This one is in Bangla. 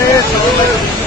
Hayır, çalınmayın.